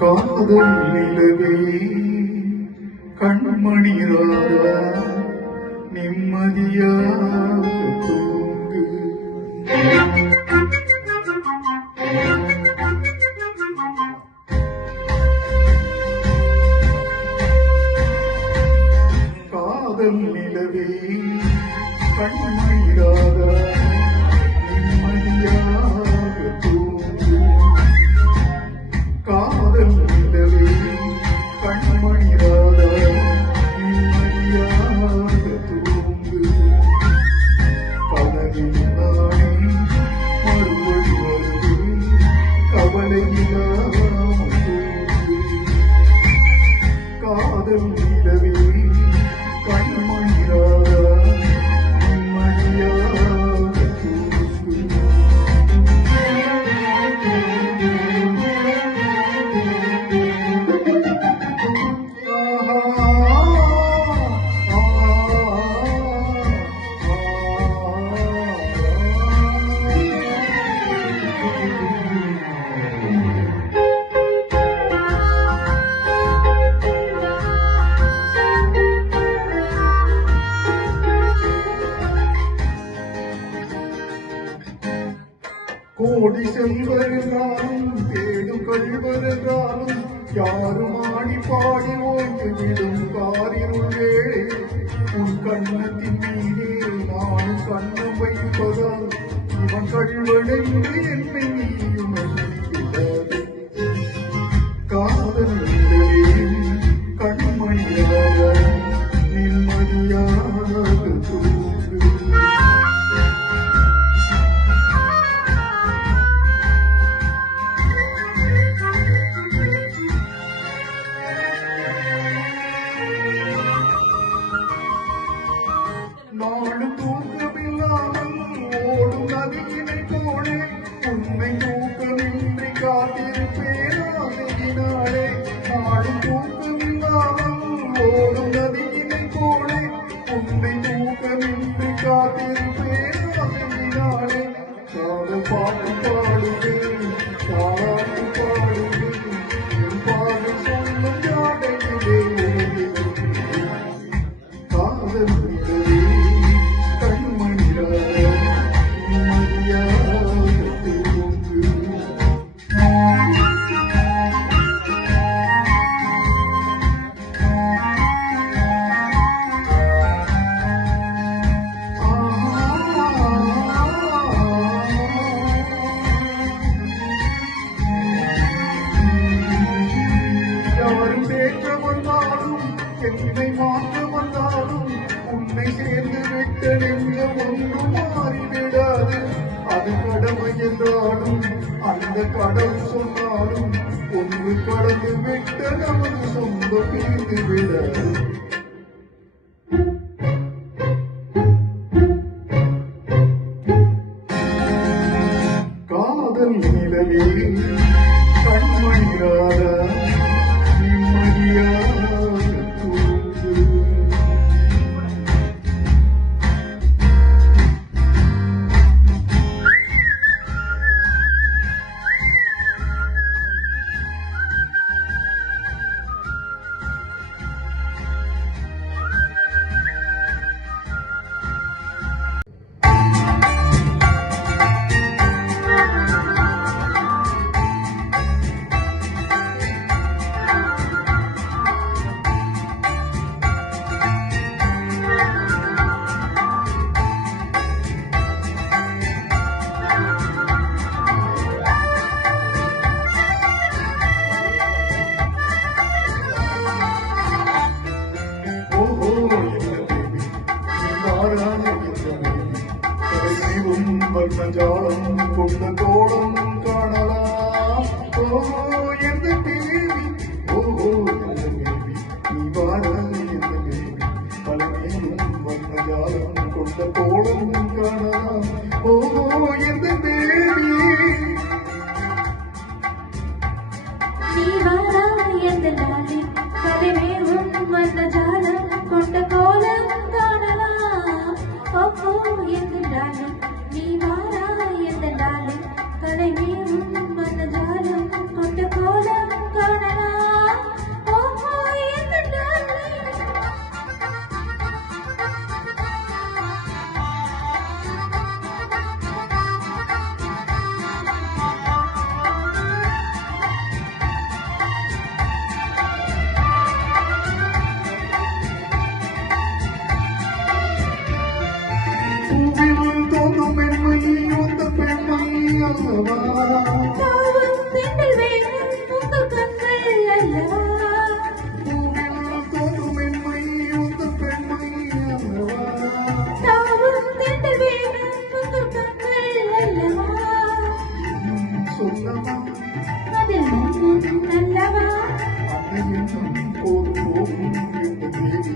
காதல் நிலவே கண்மணிராரா நிம்மதியாக தூங்கு. காதல் நிலவே கண்மணிராரா நிம்மதியாக தூங்கு. காதல் நிலவே கண்மணிராரா நிம்மதியாக தூங்கு. கனவில் நானே மறுபடி வருவே கவலையில்லாமல் தூங்கு. காதல் நிலவே கண்மணிராரா நிம்மதியாக தூங்கு. கோடி செல்வரென்றாலும் தேடும் கல்வரென்றாலும் யாரும் ஆடி பாடி ஓய்ந்து விடும் காரிருள் வேளை உன் கண்ணத்தின் மீதே நானும் கண்ணம் வைப்பதால் இவன் கல்வனென்று என்னை நீயும் எண்ணிவிடாது. காதல் கண்மணியாக நிம்மதியாக தூங்கு. நாளும் தூக்கமில்லாமல் ஓடும் நதியினை போலே உன்னை தூக்கமின்றி காத்திருப்பேனாலே. நாளும் தூக்கமில்லாமல் ஓடும் நதியினை போலே உன்னை தூக்கமின்றி காத்திருப்பேனாலே. காதல் பாட்டு பாடுவேன் தாராட்டு பாடுவேன் என் பாடல் சொல்லும் ஜாடையிலே உனது. காதல் என்னை மாற்ற வந்தாலும் உன்னை சேர்ந்து விட்ட நெஞ்சம் ஒன்றும் மாறிவிடாது. அது கடமை என்றாலும் அந்த கடவுள் சொன்னாலும் ஒன்று கடந்து விட்ட நமது சொந்தம் பிரிந்து விடாது. காதல் நிலவே கண்மணிராரா நிம்மதியாக வர்ணஜாலம் கொண்ட கோலம் காணலாம். ஓஹோ எந்த தேவி, ஓஹோ எந்த தேவி, நீ வார எந்த தேவி, பலமேலும் வர்ணஜாலம் கொண்ட கோலம் காணலாம். ஓஹோ எந்த தேவி, நீ வார எந்த நாளி, பலமேலும் வர்ணஜாலம் கொண்ட கோலம் காணலாம். ஓஹோ எந்த நாளி, நீ வாரா எந்த நாளை கலை மேலும் மனஜாலம் கொண்ட கோலம் காணலாம். நல்லவா அந்த எண்ணம் போதும் போதும் இந்த தேவி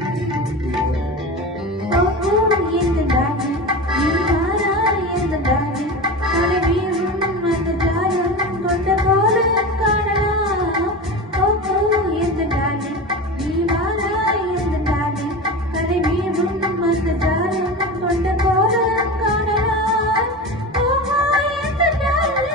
ஓஹோ எந்த டாடி நீ வாரா எந்த டாடி தலைவீரும் அந்த ஜாலம் கொண்ட போல காணலாம் ஓஹோ எந்த டாடி நீ வாரா எந்த டாடி தலைவீரும் அந்த ஜாலம் கொண்ட போல காணலாம் ஓஹோ எந்த டாடி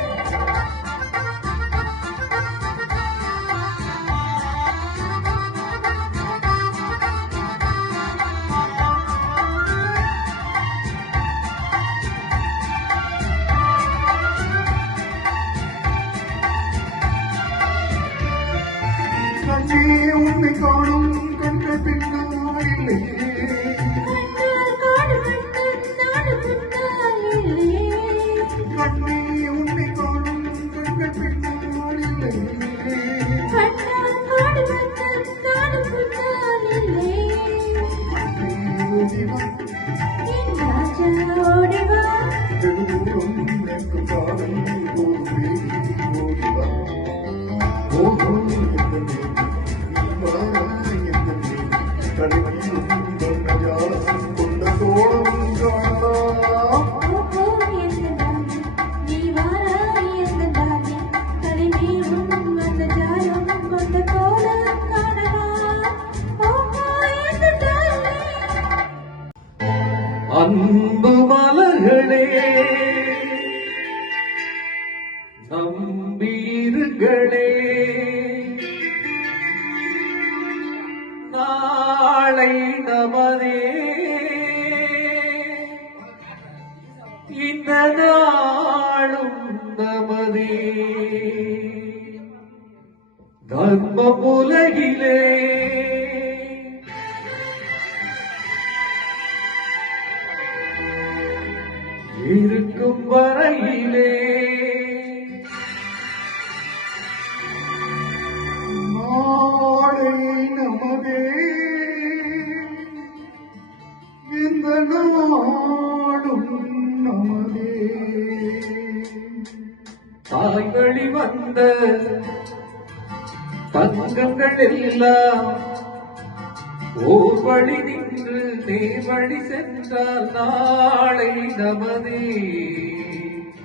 கண்ணே உன்னை காணும் கண்கள் பின்னால் இல்லையே கண்ணே உன்னை காணும் கண்கள் பின்னால் இல்லையே ஓடிவா வெகு தூரம் எனக்கு காதல் ஒரு பேரி ஓடிவா ஓஹோ எந்த தலைமையும் வண்ணஜாலம் கொண்ட கோலம் காணலாம் ஓஹோ எந்த டாடி நீ வாரா எந்த டாடி தலைமீரும் அந்த ஜாலம் கொண்ட கோலம் காணலாம் ஓஹோ எந்த டாடி அன்பு மலர்களே நம்பீர்களே நாளை நமதே இந்த நாளும் நமதே தர்ம உலகிலே இருக்கும் வரையிலே நாளை நமதே இந்த நாடும் நமதே தாய்வழி வந்த தங்கங்கள் எல்லாம் ஓர் வழி நின்று நேர்வழி சென்றால் நாளை நமதே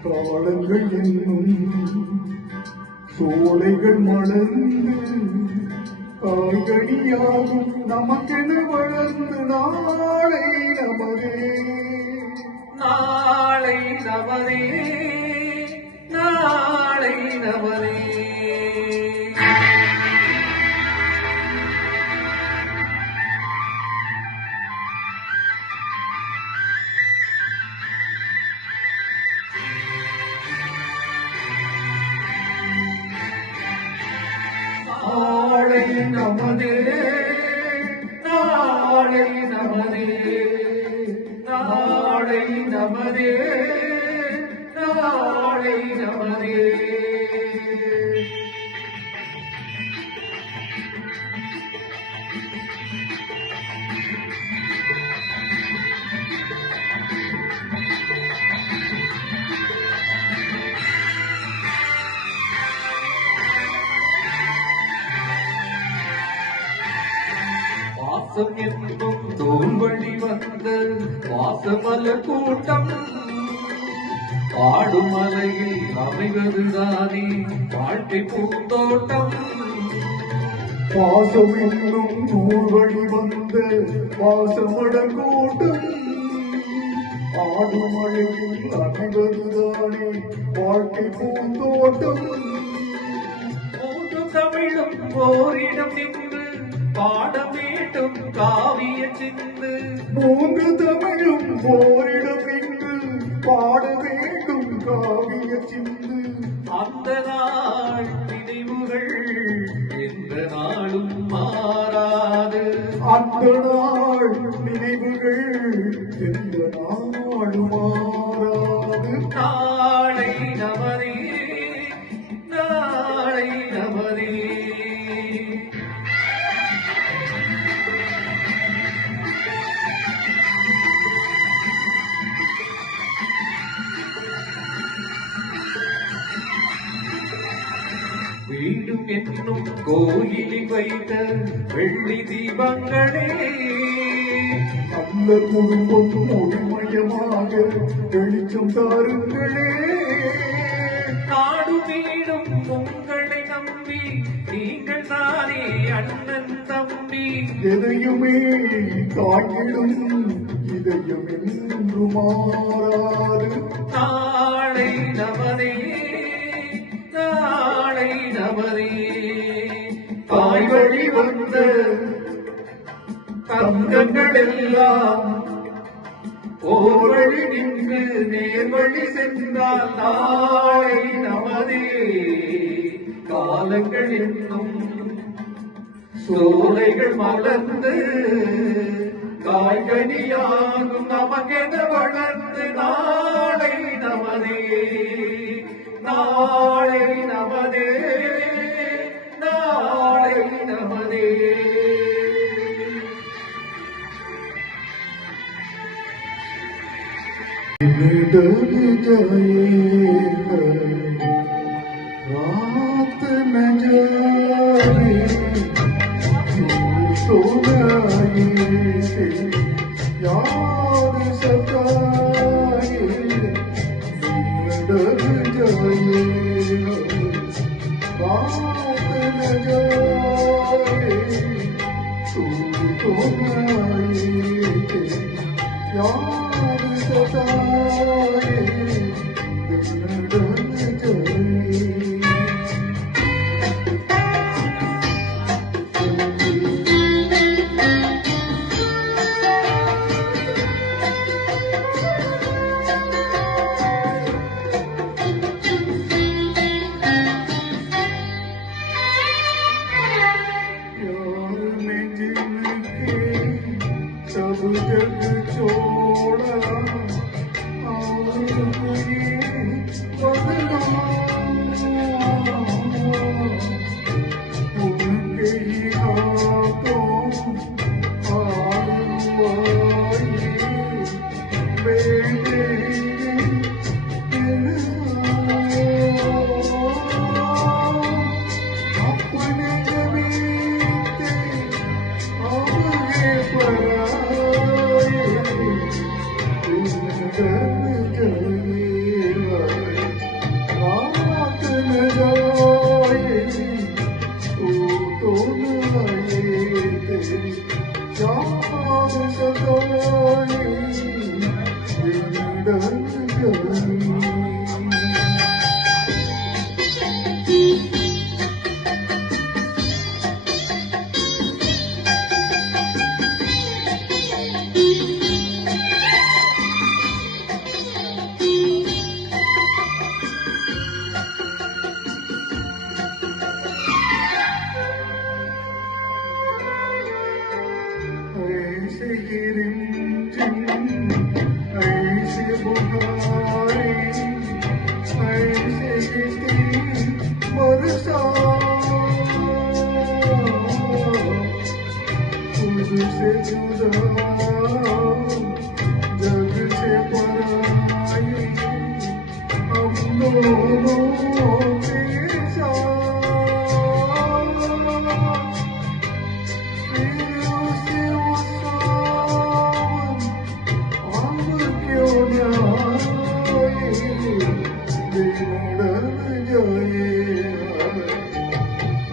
காலங்கள் என்னும் சோலைகள் மலர்ந்து காய்கனியாகும் நமக்கென வளர்ந்து நாளை நமதே நாளை நமதே நாளை நமதே நாளை நமதே நாளை நமதே நாளை நமதே நாளை நமதே வாசம் என்னும் தோல்வழி வந்த வாசமலர் கூட்டம் பாடும் மலையில் அமைவதுதானே வாழ்க்கை பூந்தோட்டம் பாசம் என்னும் நூல்வழி வந்த பாசமட கூட்டம் ஆடும் மழையில் அணைவதுதானே வாழ்க்கை பூந்தோட்டம் மூன்று தமிழும் ஓரிடம் நின்று பாட வேண்டும் காவிய சிந்து மூன்று தமிழும் போரிடம் என்று பாட வேண்டும் காவிய சிந்து அந்த நாள் நினைவுகள் எந்த நாளும் மாறாது அந்த நாள் நினைவுகள் எந்த நாடு மாறாது நாளை நமதே நாளை நமதே வீடும் என்னும் கோயிலில் வைத்த வெள்ளி தீபங்களே நல்ல குடும்பம் ஒளிமயமாக வெளிச்சம் தாருங்களே. நாடு வீடும் உங்களை நம்பி நீங்கள் தானே அண்ணன் தம்பி. எதையுமே தாங்கிடும் இதயம் என்று மாறாது. நாளை நமதே நாளை நமதே தாய் வழி வந்த தங்கங்கள் எல்லாம் ஓர் வழி நின்று நேர்வழி சென்றால் நாளை நமதே. காலங்கள் என்னும் சோலைகள் மலர்ந்து காய்கனியாகும் நமக்கென வளர்ந்து நாளை நமதே நாளை நமதே நாளை நமதே. डर जाएगा रात न जाए तो जाए याद सताए. डर जाएगा रात न जाए तो जाए याद सताए डर जाए. प्यार में जिनके सब जग छोड़ा और कोई बदला उनके ही हाथों हार हुआई बेटे अपने जमीते आगे पराए. रात न जाए तू तो न आए तेरी याद सताए डर जाए. ऐसे ही रिमझिम ऐसे बुहारे ऐसे ही तेरी बरसात खुद से जुदा जग से पराई हम दोनों के साथ. फिर उसे वो सावन अब क्यों न आए. दिन ढल जाए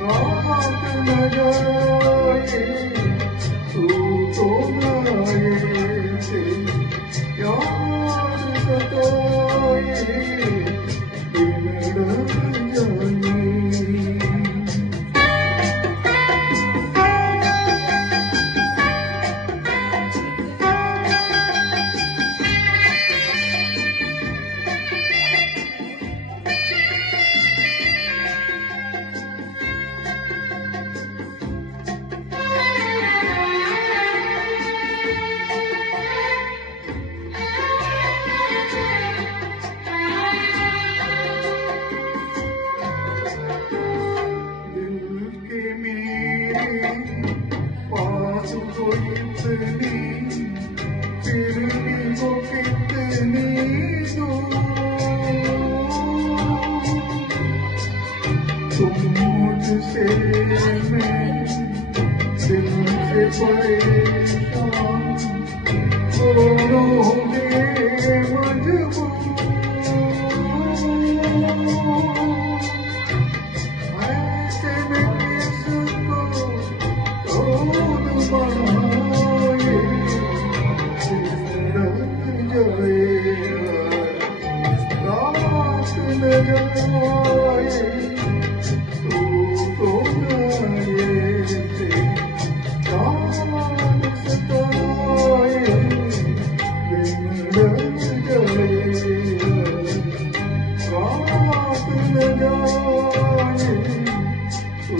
रात न जाए तू तो न आए तेरी याद सताए दिन ढल जाए. तुझसे मैं दिल से परेशान होंगे मजबूर ऐसे में किसको तोड़ पाए रात न जाए तो चांद सताए दिन ढल जाए रात न जाए तो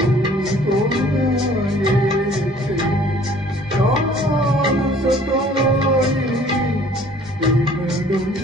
चांद सताए दिन ढल जाए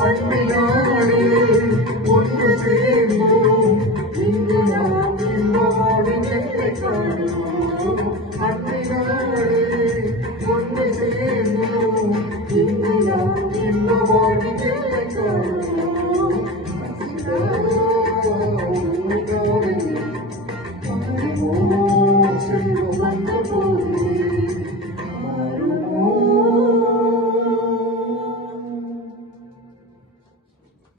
சொல்லிதான்